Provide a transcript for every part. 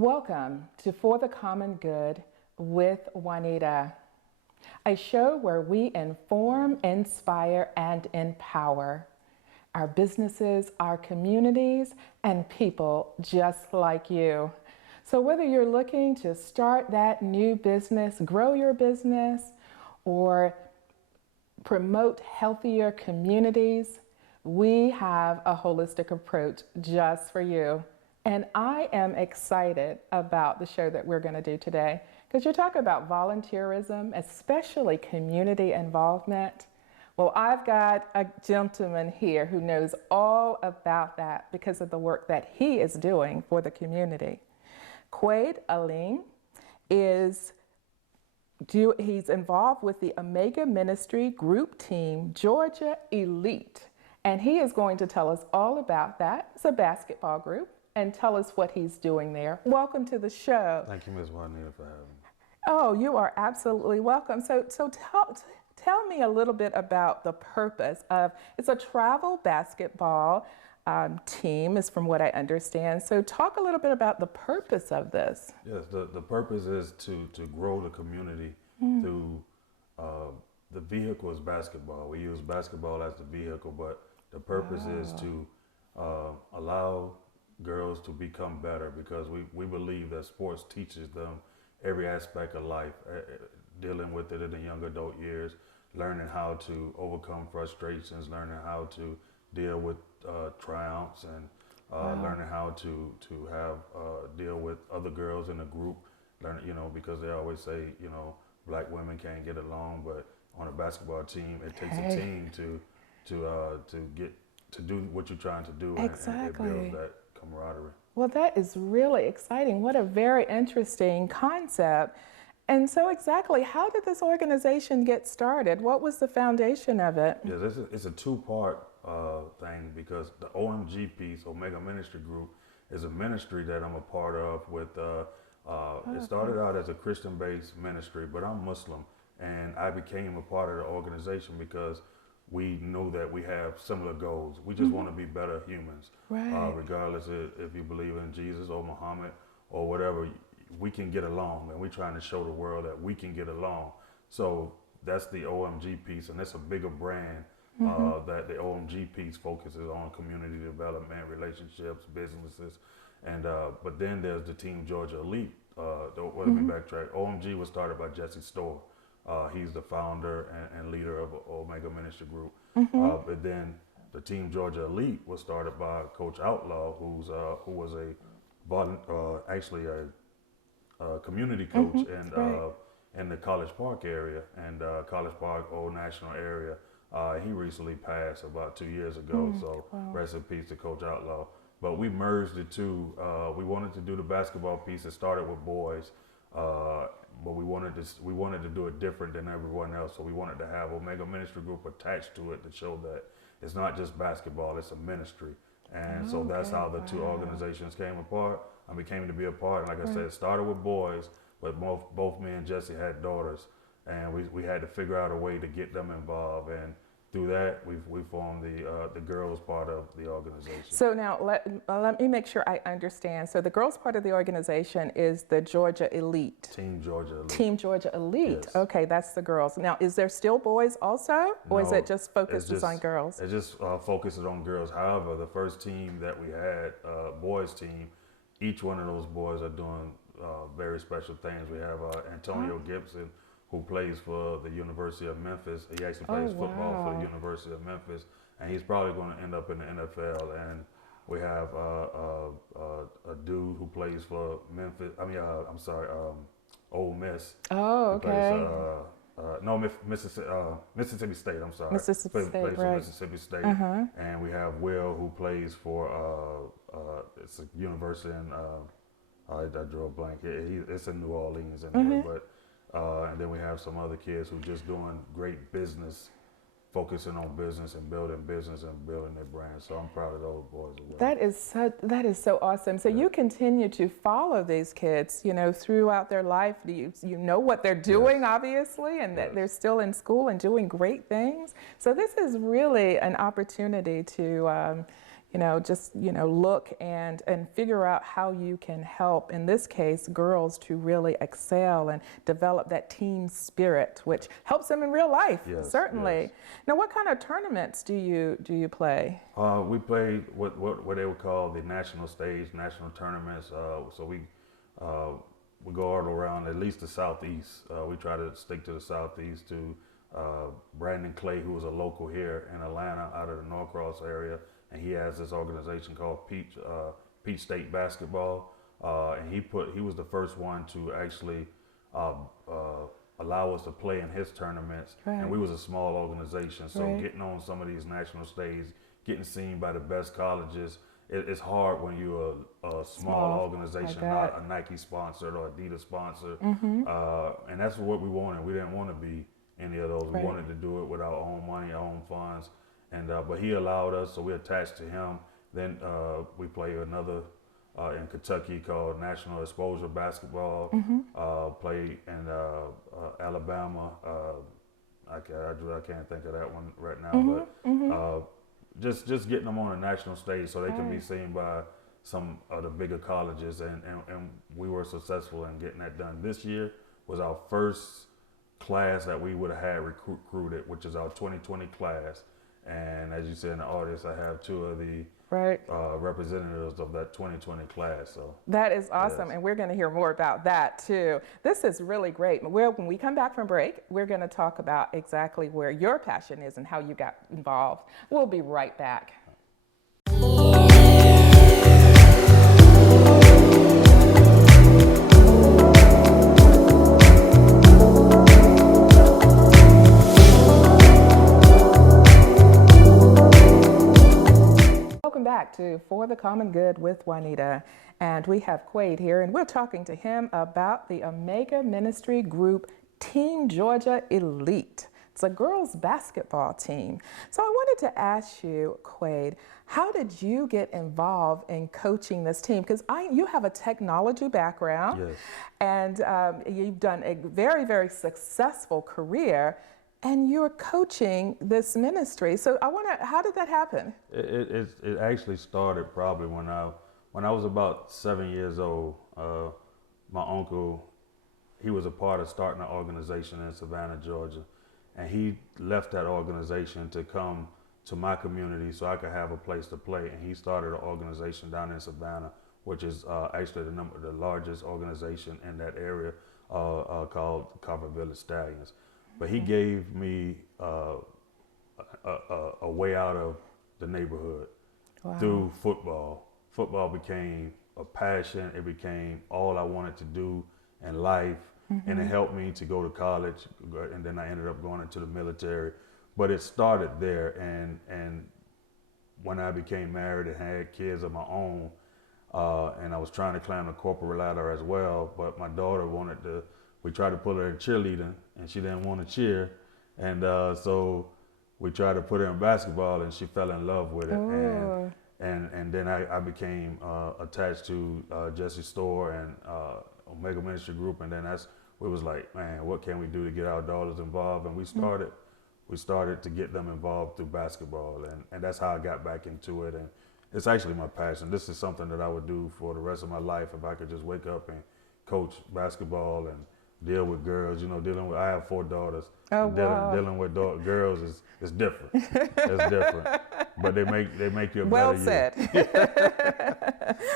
Welcome to For the Common Good with Juanita, a show where we inform, inspire, and empower our businesses, our communities, and people just like you. So whether you're looking to start that new business, grow your business, or promote healthier communities, we have a holistic approach just for you. And I am excited about the show that we're going to do today because you're talking about volunteerism, especially community involvement. Well, I've got a gentleman here who knows all about that because of the work that he is doing for the community. Quaid Aline he's involved with the Omega Ministry Group Team Georgia Elite, and he is going to tell us all about that. It's a basketball group, and tell us what he's doing there. Welcome to the show. Thank you, Ms. Juanita, for having me. Oh, you are absolutely welcome. So tell me a little bit about the purpose of, it's a travel basketball team, is from what I understand. So talk a little bit about the purpose of this. Yes, the purpose is to grow the community through the vehicle is basketball. We use basketball as the vehicle, but the purpose is to allow girls to become better, because we believe that sports teaches them every aspect of life, dealing with it in the young adult years, learning how to overcome frustrations, learning how to deal with triumphs, and learning how to have deal with other girls in a group, because they always say, black women can't get along, but on a basketball team, it takes a team to do what you're trying to do. Exactly. And it builds that camaraderie. Well, that is really exciting. What a very interesting concept. And so exactly, how did this organization get started? What was the foundation of it? Yes, it's a two-part thing, because the OMG piece, Omega Ministry Group, is a ministry that I'm a part of with, it started out as a Christian-based ministry, but I'm Muslim, and I became a part of the organization because we know that we have similar goals. We just want to be better humans, regardless if you believe in Jesus or Muhammad or whatever. We can get along, and we're trying to show the world that we can get along. So that's the OMG piece, and it's a bigger brand that the OMG piece focuses on: community development, relationships, businesses, and but then there's the Team Georgia Elite. Let me backtrack. OMG was started by Jesse Storr. He's the founder and leader of Omega Ministry Group. But then the Team Georgia Elite was started by Coach Outlaw, who was actually a community coach in the College Park area, and College Park, Old National area. He recently passed about 2 years ago, so rest in peace to Coach Outlaw. But we merged the two. We wanted to do the basketball piece. It started with boys. But we wanted to do it different than everyone else. So we wanted to have Omega Ministry Group attached to it to show that it's not just basketball, it's a ministry. And so that's how the two organizations came apart. I became to be a part. And like I said, it started with boys, but both me and Jesse had daughters. And we had to figure out a way to get them involved. And through that, we formed the girls part of the organization. So now let me make sure I understand. So the girls part of the organization is the Georgia Elite. Team Georgia Elite. Team Georgia Elite. Yes. Okay, that's the girls. Now, is there still boys also, or is No, it just focuses on girls? It just focuses on girls. However, the first team that we had, boys team, each one of those boys are doing very special things. We have Antonio Gibson, who plays for the University of Memphis. He actually plays football for the University of Memphis, and he's probably going to end up in the NFL. And we have a dude who plays for Memphis. Ole Miss. Oh, okay. Mississippi State. I'm sorry. Mississippi State, plays for right. Mississippi State. And we have Will, who plays for it's a university in I drew a blank. It's in New Orleans, but. And then we have some other kids who just doing great business, focusing on business and building their brand. So I'm proud of those boys as well. That is so awesome. So you continue to follow these kids, throughout their life. Do you know what they're doing, obviously, and that they're still in school and doing great things. So this is really an opportunity to just, look and figure out how you can help, in this case, girls to really excel and develop that team spirit, which helps them in real life, Yes, certainly. yes. Now, what kind of tournaments do you play? We played what they would call the national stage, national tournaments. So we go all around at least the southeast. We try to stick to the southeast to Brandon Clay, who is a local here in Atlanta, out of the Norcross area, and he has this organization called Peach State Basketball, and he was the first one to actually allow us to play in his tournaments. Right. And we was a small organization, so Right. getting on some of these national stages, getting seen by the best colleges, it's hard when you're a small organization, not a Nike sponsored or Adidas sponsored. And that's what we wanted. We didn't want to be any of those. We Right. wanted to do it with our own money, our own funds. And but he allowed us, so we attached to him. Then we play another in Kentucky called National Exposure Basketball. Play in Alabama. I can't think of that one right now, but just getting them on a national stage so they can be seen by some of the bigger colleges, and we were successful in getting that done. This year was our first class that we would have had recruited, which is our 2020 class. And as you said in the audience, I have two of the Right. representatives of that 2020 class. So That is awesome, yes. and we're going to hear more about that too. This is really great. When we come back from break, we're going to talk about exactly where your passion is and how you got involved. We'll be right back. Welcome back to For the Common Good with Juanita. And we have Quade here, and we're talking to him about the Omega Ministry Group Team Georgia Elite. It's a girls basketball team. So I wanted to ask you, Quade, how did you get involved in coaching this team? Because you have a technology background, Yes. and you've done a very, very successful career, and you're coaching this ministry. So I want to, how did that happen? It actually started probably when I was about 7 years old. My uncle, he was a part of starting an organization in Savannah, Georgia, and he left that organization to come to my community so I could have a place to play. And he started an organization down in Savannah, which is actually the largest organization in that area, called Carver Village Stallions. But he gave me a way out of the neighborhood through football. Football became a passion. It became all I wanted to do in life. And it helped me to go to college. And then I ended up going into the military. But it started there. And when I became married and had kids of my own, and I was trying to climb the corporate ladder as well, but my daughter we tried to put her in cheerleading, and she didn't want to cheer. And so we tried to put her in basketball, and she fell in love with it. Oh. And then I became attached to Jesse's Store and Omega Ministry Group. And then it was like, man, what can we do to get our daughters involved? And we started to get them involved through basketball. And that's how I got back into it. And it's actually my passion. This is something that I would do for the rest of my life if I could just wake up and coach basketball and deal with girls. I have 4 daughters. Oh, wow. Dealing with girls is different. It's different. But they make you a Well better you. said.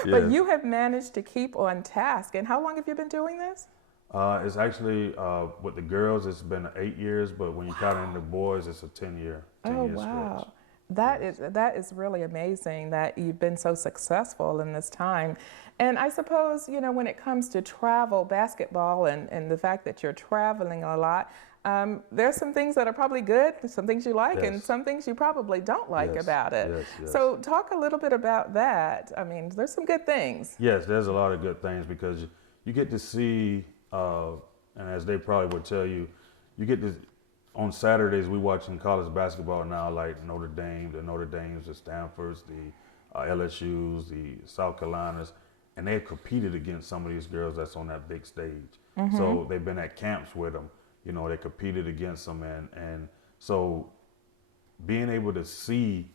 But Yes. you have managed to keep on task. And how long have you been doing this? It's actually with the girls, it's been 8 years, but when you count in the boys, it's a 10-year. Oh, wow. Stretch. That is really amazing that you've been so successful in this time. And I suppose, when it comes to travel, basketball, and the fact that you're traveling a lot, there's some things that are probably good, some things you like, and Yes. some things you probably don't like Yes, about it. yes. So talk a little bit about that. I mean, there's some good things. Yes, there's a lot of good things because you get to see, and as they probably would tell you, you get to, on Saturdays, we watching college basketball now, like the Notre Dames, the Stanfords, the LSUs, the South Carolinas, and they competed against some of these girls that's on that big stage. So they've been at camps with them. They competed against them, and so being able to see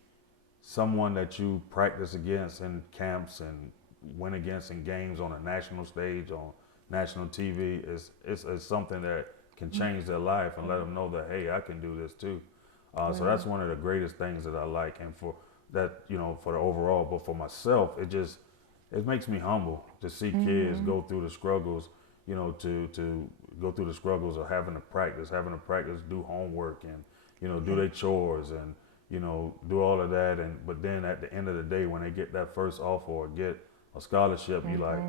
someone that you practice against in camps and win against in games on a national stage, on national TV, is something that can change their life and let them know that, hey, I can do this too. So that's one of the greatest things that I like. And for that, for the overall, but for myself, it makes me humble to see kids go through the struggles, to go through the struggles of having to practice, do homework and, do their chores and, do all of that. But then at the end of the day, when they get that first offer or get a scholarship, you like,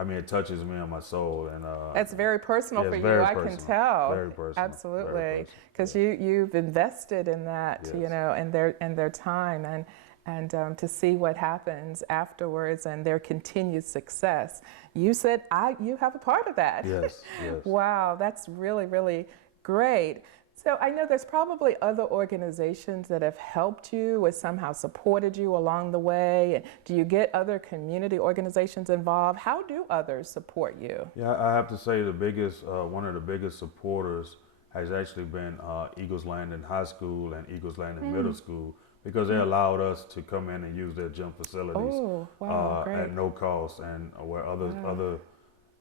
it touches me on my soul. And it's very personal for you, I can tell. Very personal. Absolutely. Because you've invested in that, Yes. and their time and to see what happens afterwards and their continued success. You said you have a part of that. Yes. Wow, that's really, really great. So I know there's probably other organizations that have helped you or somehow supported you along the way. Do you get other community organizations involved? How do others support you? Yeah, I have to say one of the biggest supporters has actually been Eagles Landing High School and Eagles Landing Middle School, because they allowed us to come in and use their gym facilities at no cost, and where other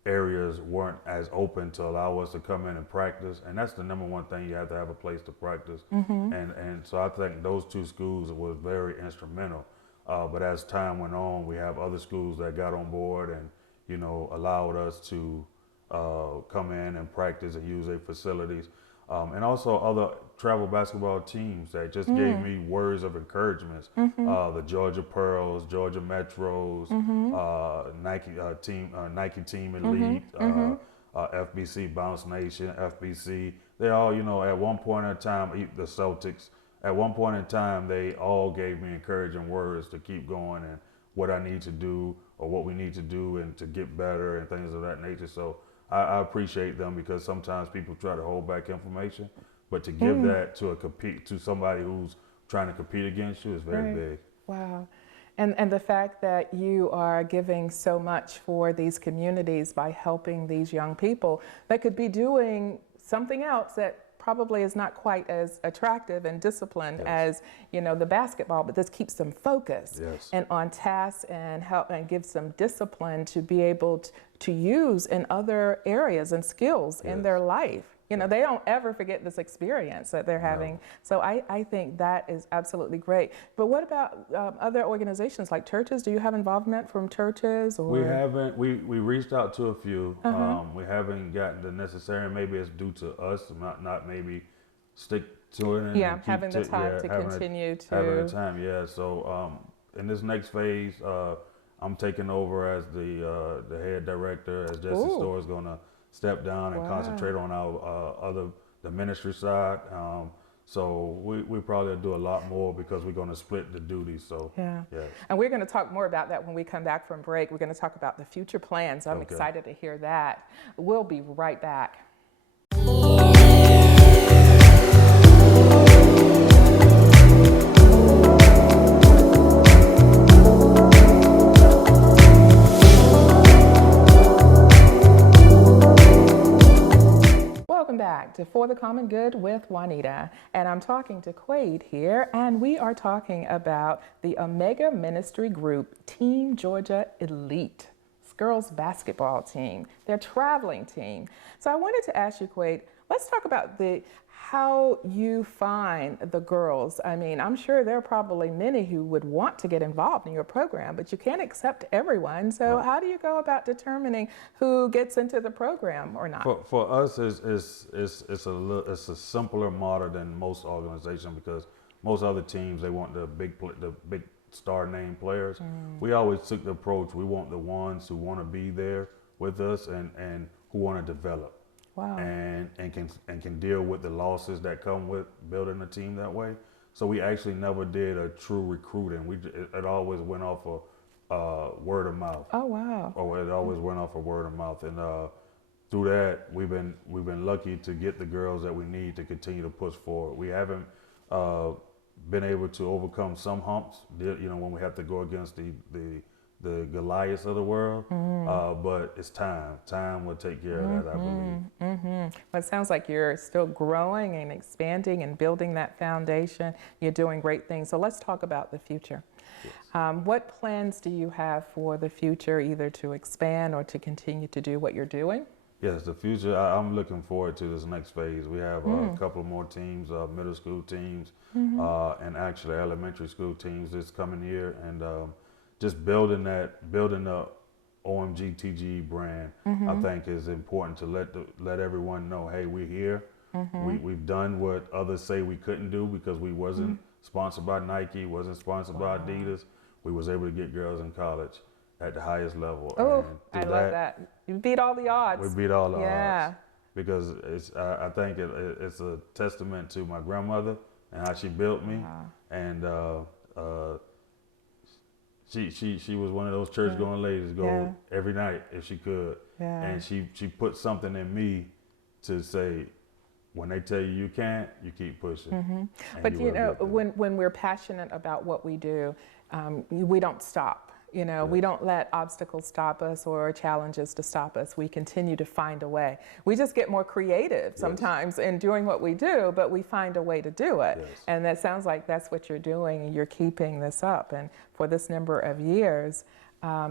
areas weren't as open to allow us to come in and practice. And that's the number one thing, you have to have a place to practice. And so I think those two schools was very instrumental. But as time went on, we have other schools that got on board and, allowed us to come in and practice and use their facilities. And also other travel basketball teams that just gave me words of encouragement. The Georgia Pearls, Georgia Metros, Nike Team Elite, FBC Bounce Nation, FBC. They all, at one point in time, the Celtics, at one point in time, they all gave me encouraging words to keep going and what I need to do or what we need to do and to get better and things of that nature. So I appreciate them, because sometimes people try to hold back information, but to give that to somebody who's trying to compete against you is very big. Wow. And the fact that you are giving so much for these communities by helping these young people that could be doing something else that probably is not quite as attractive and disciplined as the basketball, but this keeps them focused and on task and help and gives them discipline to be able to use in other areas and skills in their life. They don't ever forget this experience that they're having. No. So I think that is absolutely great. But what about other organizations like churches? Do you have involvement from churches? Or? We haven't. We reached out to a few. We haven't gotten the necessary. Maybe it's due to us not maybe stick to it. And having the time to continue to. Having the time, So in this next phase, I'm taking over as the head director, as Jesse Storr is going to step down and concentrate on the ministry side. So we probably do a lot more because we're going to split the duties. So yeah. And we're going to talk more about that when we come back from break. We're going to talk about the future plans. I'm excited to hear that. We'll be right back. Welcome back to For the Common Good with Juanita, and I'm talking to Quade here, and we are talking about the Omega Ministry Group Team Georgia Elite. It's girls basketball team, their traveling team. So I wanted to ask you, Quade, let's talk about how you find the girls. I mean, I'm sure there are probably many who would want to get involved in your program, but you can't accept everyone. So how do you go about determining who gets into the program or not? For us, it's a simpler model than most organizations, because most other teams, they want the big star name players. We always took the approach, we want the ones who want to be there with us and who want to develop. Wow. And can deal with the losses that come with building a team that way. So we actually never did a true recruiting. It always went off of word of mouth. Oh wow. Or it always went off of word of mouth, and through that we've been lucky to get the girls that we need to continue to push forward. We haven't been able to overcome some humps. When we have to go against the the Goliaths of the world, but it's time. Time will take care of that, I believe. Well, it sounds like you're still growing and expanding and building that foundation. You're doing great things. So let's talk about the future. Yes. What plans do you have for the future, either to expand or to continue to do what you're doing? Yes, the future, I'm looking forward to this next phase. We have a couple more teams, middle school teams, and actually elementary school teams this coming year, and just building the OMG TGE brand, I think is important to let everyone know, hey, we're here. We've done what others say we couldn't do because we wasn't sponsored by Nike, wasn't sponsored by Adidas. We was able to get girls in college at the highest level. Oh, and I love that. You beat all the odds. We beat all the odds. Because I think it's a testament to my grandmother and how she built me. And she was one of those church-going ladies, go every night if she could. And she put something in me to say, when they tell you you can't, you keep pushing. But you know, when we're passionate about what we do, we don't stop. You know, we don't let obstacles stop us or challenges to stop us. We continue to find a way. We just get more creative sometimes in doing what we do, but we find a way to do it. And that sounds like that's what you're doing, and you're keeping this up and for this number of years,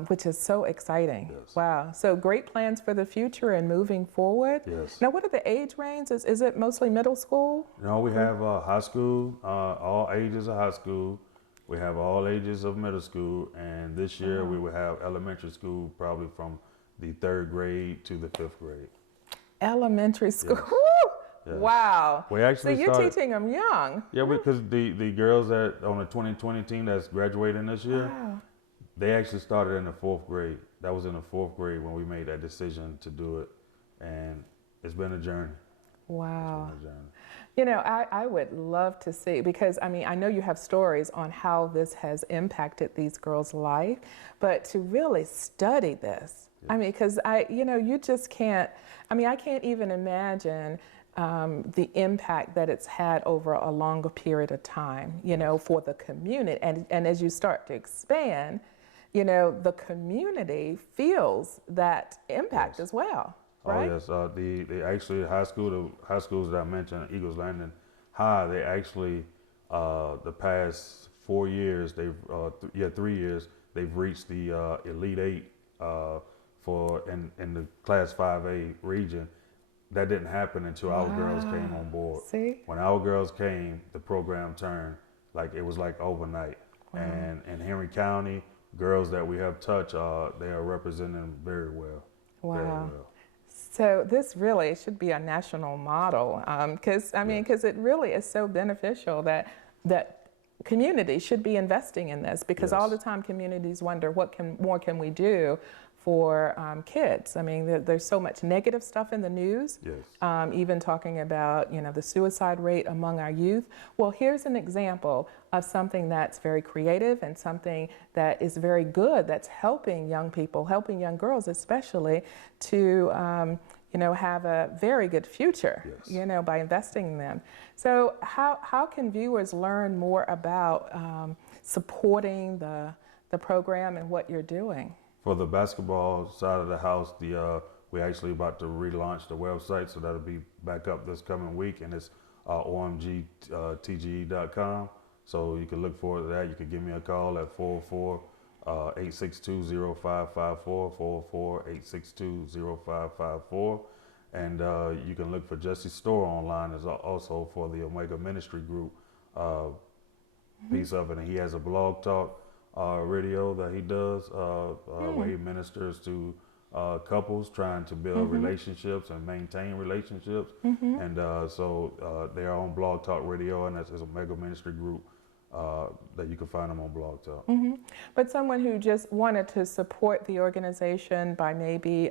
which is so exciting. Wow. So great plans for the future and moving forward. Now, what are the age ranges? Is it mostly middle school? No, we have high school, all ages of high school. We have all ages of middle school, and this year we will have elementary school probably from the 3rd grade to the 5th grade. Elementary school. Yes. Wow. We actually so you're teaching them young. Yeah, because the girls that on the 2020 team that's graduating this year, they actually started in the 4th grade. That was in the 4th grade when we made that decision to do it, and it's been a journey. Wow. You know, I would love to see, because I mean, I know you have stories on how this has impacted these girls' life, but to really study this, I mean, because you just can't, I mean, I can't even imagine the impact that it's had over a longer period of time, you know, for the community. And as you start to expand, you know, the community feels that impact as well. Right? Oh yes, the actually the high schools that I mentioned, Eagles Landing High, they actually the past 4 years, 3 years, they've reached the Elite Eight for in the Class 5A region. That didn't happen until our girls came on board. See? When our girls came, the program turned it was like overnight. And in Henry County, girls that we have touched, they are representing very well. Wow. Very well. So this really should be a national model, because it really is so beneficial that communities should be investing in this, because all the time communities wonder what more can we do for kids. I mean, there's so much negative stuff in the news, even talking about, you know, the suicide rate among our youth. Well, here's an example of something that's very creative and something that is very good, that's helping young people, helping young girls especially, to you know, have a very good future, you know, by investing in them. So how can viewers learn more about supporting the program and what you're doing? For the basketball side of the house, we're actually about to relaunch the website, so that'll be back up this coming week, and it's omgtge.com. So you can look forward to that. You can give me a call at 404-862-0554, 404-862-0554. And you can look for Jesse's store online as also for the Omega Ministry Group piece of it. And he has a blog talk radio that he does where he ministers to couples trying to build relationships and maintain relationships. And so they are on Blog Talk Radio, and that's a Omega Ministry Group that you can find them on Blog Talk. But someone who just wanted to support the organization by maybe,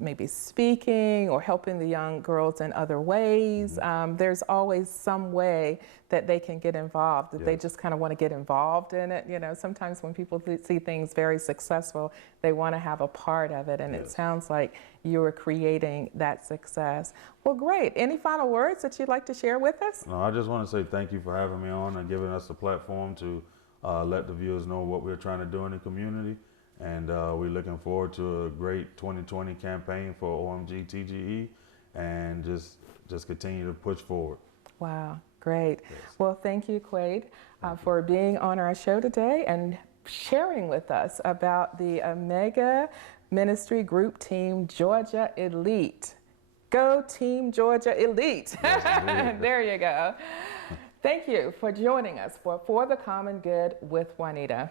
maybe speaking or helping the young girls in other ways, there's always some way that they can get involved, that they just kind of want to get involved in it. You know, sometimes when people see things very successful, they want to have a part of it, and it sounds like you are creating that success. Well, great. Any final words that you'd like to share with us? No, I just want to say thank you for having me on and giving us the platform to let the viewers know what we're trying to do in the community. And we're looking forward to a great 2020 campaign for OMG TGE, and just continue to push forward. Wow, great. Yes. Well, thank you, Quade, for being on our show today and sharing with us about the Omega Ministry Group Team Georgia Elite. Go Team Georgia Elite. Yes, there you go. Thank you for joining us for the Common Good with Juanita.